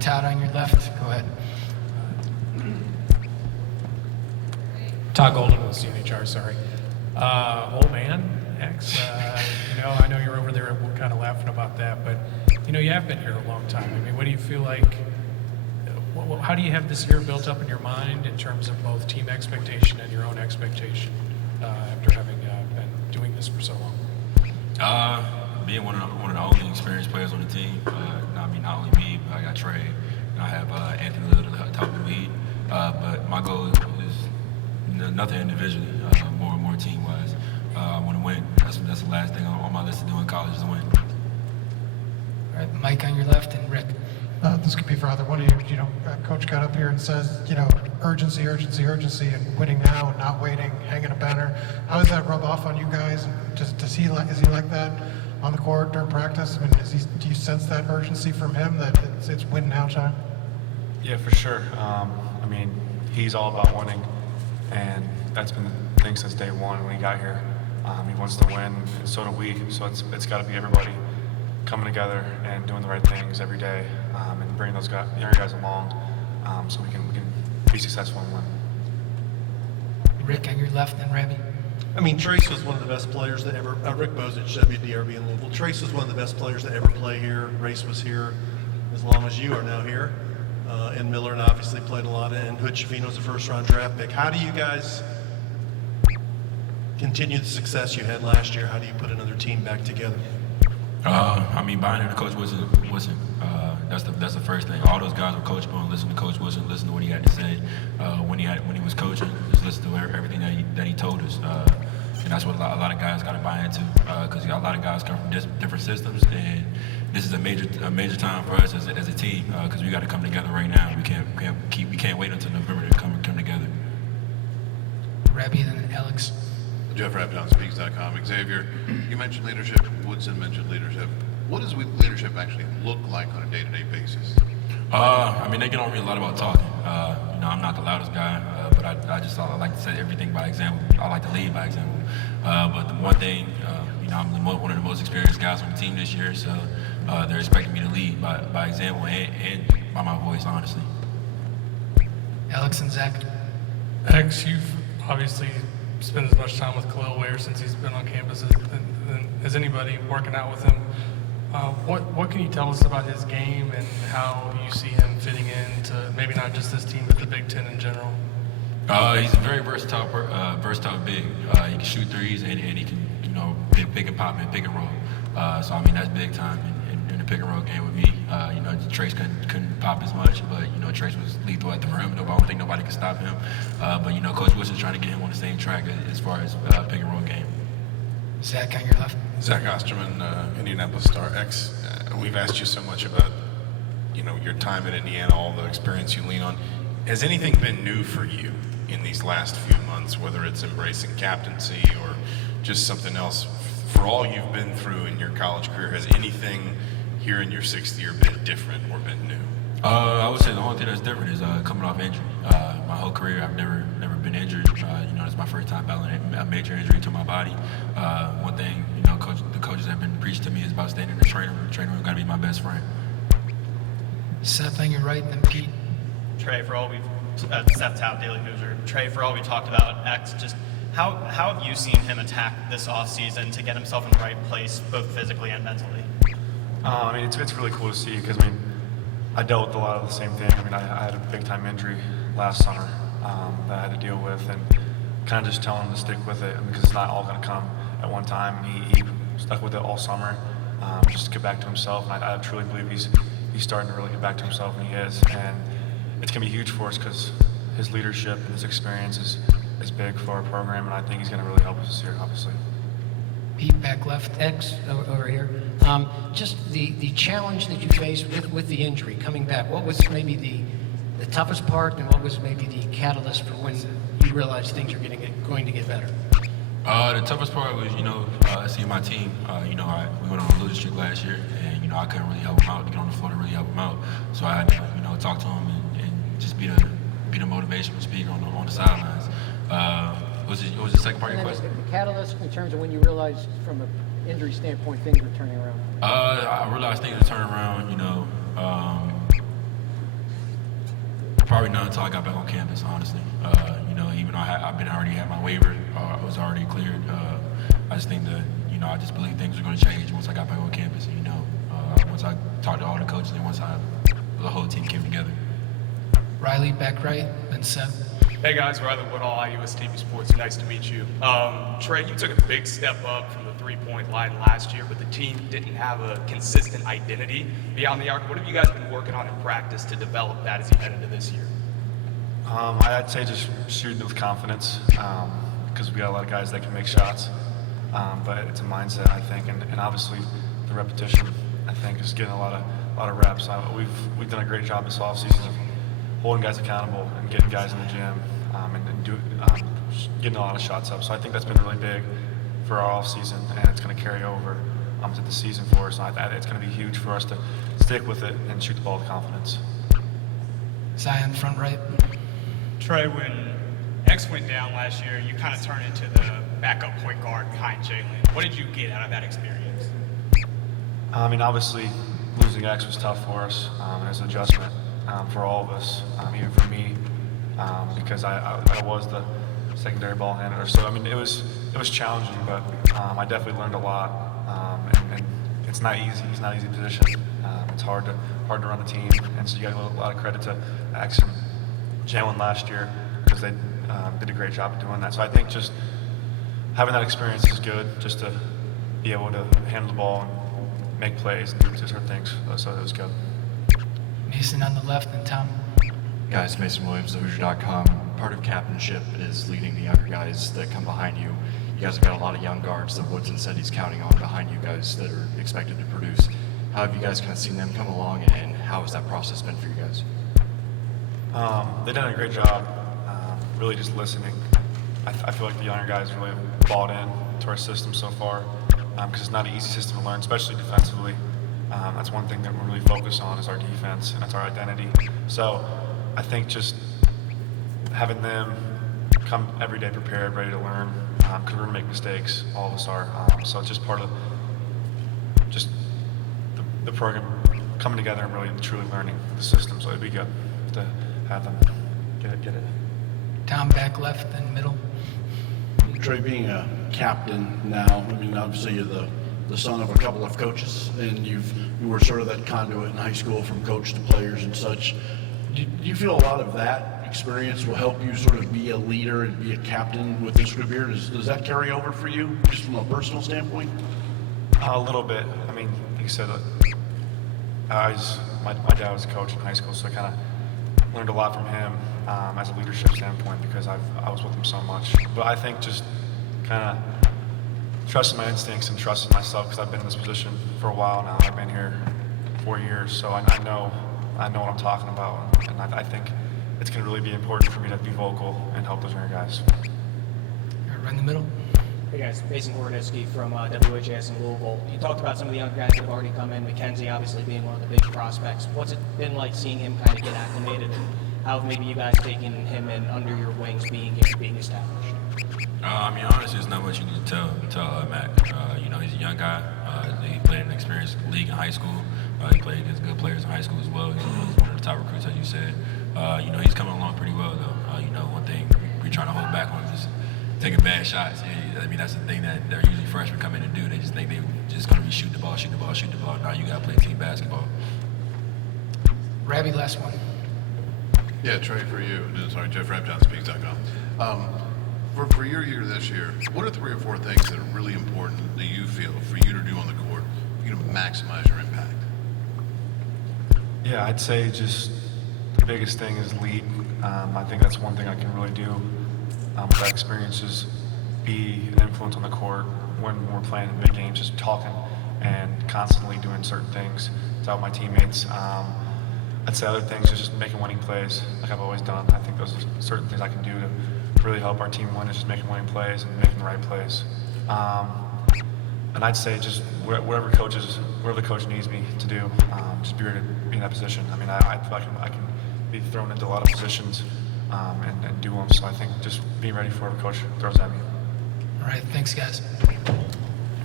Todd on your left, go ahead. Todd Golden with CNHR, sorry. Old man, X, I know you're over there kind of laughing about that, but, you have been here a long time. I mean, what do you feel like, how do you have this year built up in your mind in terms of both team expectation and your own expectation after having been doing this for so long? Being one of the only experienced players on the team, not only me, but I got Trey, and I have Anthony Little at the top of the lead. But my goal is nothing individually, more team-wise. I want to win. That's the last thing on my list to do in college is to win. All right, Mike on your left and Rick. This could be for either one of you. Coach got up here and says, urgency, and winning now and not waiting, hanging a banner. How does that rub off on you guys? And is he like that on the court during practice? I mean, do you sense that urgency from him that it's win now time? Yeah, for sure. He's all about winning, and that's been the thing since day one when he got here. He wants to win, and so do we. So it's got to be everybody coming together and doing the right things every day, and bringing those younger guys along, so we can be successful and win. Rick on your left and Rabbi. Trace was one of the best players that ever, Rick Bozich, WDRB in Louisville. Trace was one of the best players that ever play here. Race was here as long as you are now here. And Miller, and obviously played a lot, and Hood Shavino's a first-round draft pick. How do you guys continue the success you had last year? How do you put another team back together? Buying into Coach Wilson, that's the first thing. All those guys were coachable and listen to Coach Wilson, listen to what he had to say when he was coaching. Just listen to everything that he told us. And that's what a lot of guys got to buy into, because a lot of guys come from different systems, and this is a major time for us as a team, because we got to come together right now. We can't wait until November to come together. Rabbi and then Alex. Jeff Rabbi on Speaks.com. Xavier, you mentioned leadership. Woodson mentioned leadership. What does leadership actually look like on a day-to-day basis? They can only a lot about talking. I'm not the loudest guy, but I like to set everything by example. I like to lead by example. But the one thing, I'm one of the most experienced guys on the team this year, so they're expecting me to lead by example and by my voice, honestly. Alex and Zach. X, you've obviously spent as much time with Khalil Ware since he's been on campus as anybody working out with him. What can you tell us about his game and how you see him fitting into maybe not just this team, but the Big Ten in general? He's a very versatile big. He can shoot threes and he can, pick and pop and pick and roll. That's big time in the pick and roll game with me. Trace couldn't pop as much, but Trace was lethal at the rim. I don't think nobody could stop him. Coach Wilson's trying to get him on the same track as far as pick and roll game. Zach on your left. Zach Osterman, Indianapolis Star. X, we've asked you so much about, your time at Indiana, all the experience you lean on. Has anything been new for you in these last few months, whether it's embracing captaincy or just something else? For all you've been through in your college career, has anything here in your sixth year been different or been new? I would say the only thing that's different is coming off injury. My whole career, I've never been injured. It's my first time battling a major injury to my body. One thing, the coaches have been preaching to me is about staying in the training room. The training room got to be my best friend. Seth on your right, and then Pete. Trey, for all we've Seth Tapp, Daily Hoosier. Trey, for all we talked about X, just how have you seen him attack this offseason to get himself in the right place, both physically and mentally? It's really cool to see because I dealt with a lot of the same thing. I had a big time injury last summer that I had to deal with, and kind of just telling him to stick with it because it's not all going to come at one time. He stuck with it all summer, just to get back to himself. And I truly believe he's starting to really get back to himself, and he is. And it's going to be huge for us because his leadership and his experience is big for our program, and I think he's going to really help us this year, obviously. Pete back left. X over here. Just the challenge that you faced with the injury coming back. What was maybe the toughest part, and what was maybe the catalyst for when you realized things are going to get better? The toughest part was, seeing my team. We went on a losing streak last year, and I couldn't really help them out to get on the floor to really help them out. So I had to, talk to them and just be the motivational speaker on the sidelines. What was the second part of your question? The catalyst in terms of when you realized from an injury standpoint things were turning around. I realized things were turning around, Probably not until I got back on campus, honestly. You know, even though I've been already had my waiver, I was already cleared. I just think that, you know, I just believe things are going to change once I got back on campus. You know, once I talked to all the coaches and once the whole team came together. Riley back right, then Seth. Hey guys, Riley Woodall, IUS TV Sports. Nice to meet you. Trey, you took a big step up from the three-point line last year, but the team didn't have a consistent identity beyond the arc. What have you guys been working on in practice to develop that as you head into this year? I'd say just shooting with confidence because we got a lot of guys that can make shots, but it's a mindset, I think, and obviously the repetition, I think, is getting a lot of reps. We've done a great job this offseason of holding guys accountable and getting guys in the gym getting a lot of shots up. So I think that's been really big for our offseason, and it's going to carry over to the season for us. And it's going to be huge for us to stick with it and shoot the ball with confidence. Zion front right. Trey, when X went down last year, you kind of turned into the backup point guard behind Jalen. What did you get out of that experience? I mean, obviously, losing X was tough for us, and it was an adjustment for all of us, even for me, because I was the secondary ball handler. So, I mean, it was challenging, but I definitely learned a lot, and it's not easy. It's not an easy position. It's hard to run a team, and so you got a lot of credit to X and Jalen last year because they did a great job of doing that. So I think just having that experience is good, just to be able to handle the ball and make plays and do certain things. So it was good. Mason on the left, and Tom. Guys, Mason Williams, Hoosier.com. Part of captainship is leading the younger guys that come behind you. You guys have got a lot of young guards that Woodson said he's counting on behind you guys that are expected to produce. How have you guys kind of seen them come along, and how has that process been for you guys? They've done a great job, really just listening. I feel like the younger guys really bought in to our system so far because it's not an easy system to learn, especially defensively. That's one thing that we're really focused on is our defense, and that's our identity. So I think just having them come every day prepared, ready to learn, because we're going to make mistakes, all of us are. So it's just part of just the program coming together and really truly learning the system. So it'd be good to have them get it. Tom back left, then middle. Trey, being a captain now, I mean, obviously you're the son of a couple of coaches, and you were sort of that conduit in high school from coach to players and such. Do you feel a lot of that experience will help you sort of be a leader and be a captain with this group here? Does that carry over for you, just from a personal standpoint? A little bit. I mean, like you said, my dad was a coach in high school, so I kind of learned a lot from him as a leadership standpoint because I was with him so much. But I think just kind of trusting my instincts and trusting myself because I've been in this position for a while now. I've been here 4 years, so I know what I'm talking about, and I think it's going to really be important for me to be vocal and help those younger guys. Right in the middle. Hey guys, Mason Hornetsky from WHS in Louisville. You talked about some of the young guys that have already come in, McKenzie obviously being one of the big prospects. What's it been like seeing him kind of get acclimated, and how have maybe you guys taken him in under your wings being here, being established? I mean, honestly, there's not much you need to tell Matt. You know, he's a young guy. He played in an experienced league in high school. He played against good players in high school as well. He's one of the top recruits, as you said. You know, he's coming along pretty well, though. You know, one thing we're trying to hold back on is just taking bad shots. I mean, that's the thing that they're usually freshmen come in and do. They just think they're just going to be shoot the ball. Now you got to play team basketball. Rabbi, last one. Yeah, Trey, for you. Sorry, Jeff Rapjohn, Speaks.com. For your year this year, what are 3 or 4 things that are really important that you feel for you to do on the court for you to maximize your impact? Yeah, I'd say just the biggest thing is lead. I think that's one thing I can really do with that experience is be an influence on the court when we're playing in big games, just talking and constantly doing certain things to help my teammates. I'd say other things is just making winning plays like I've always done. I think those are certain things I can do to really help our team win is just making winning plays and making the right plays. And I'd say just wherever the coach needs me to do, just be ready to be in that position. I mean, I feel like I can be thrown into a lot of positions and do them. So I think just being ready for whatever coach throws at me. All right, thanks, guys.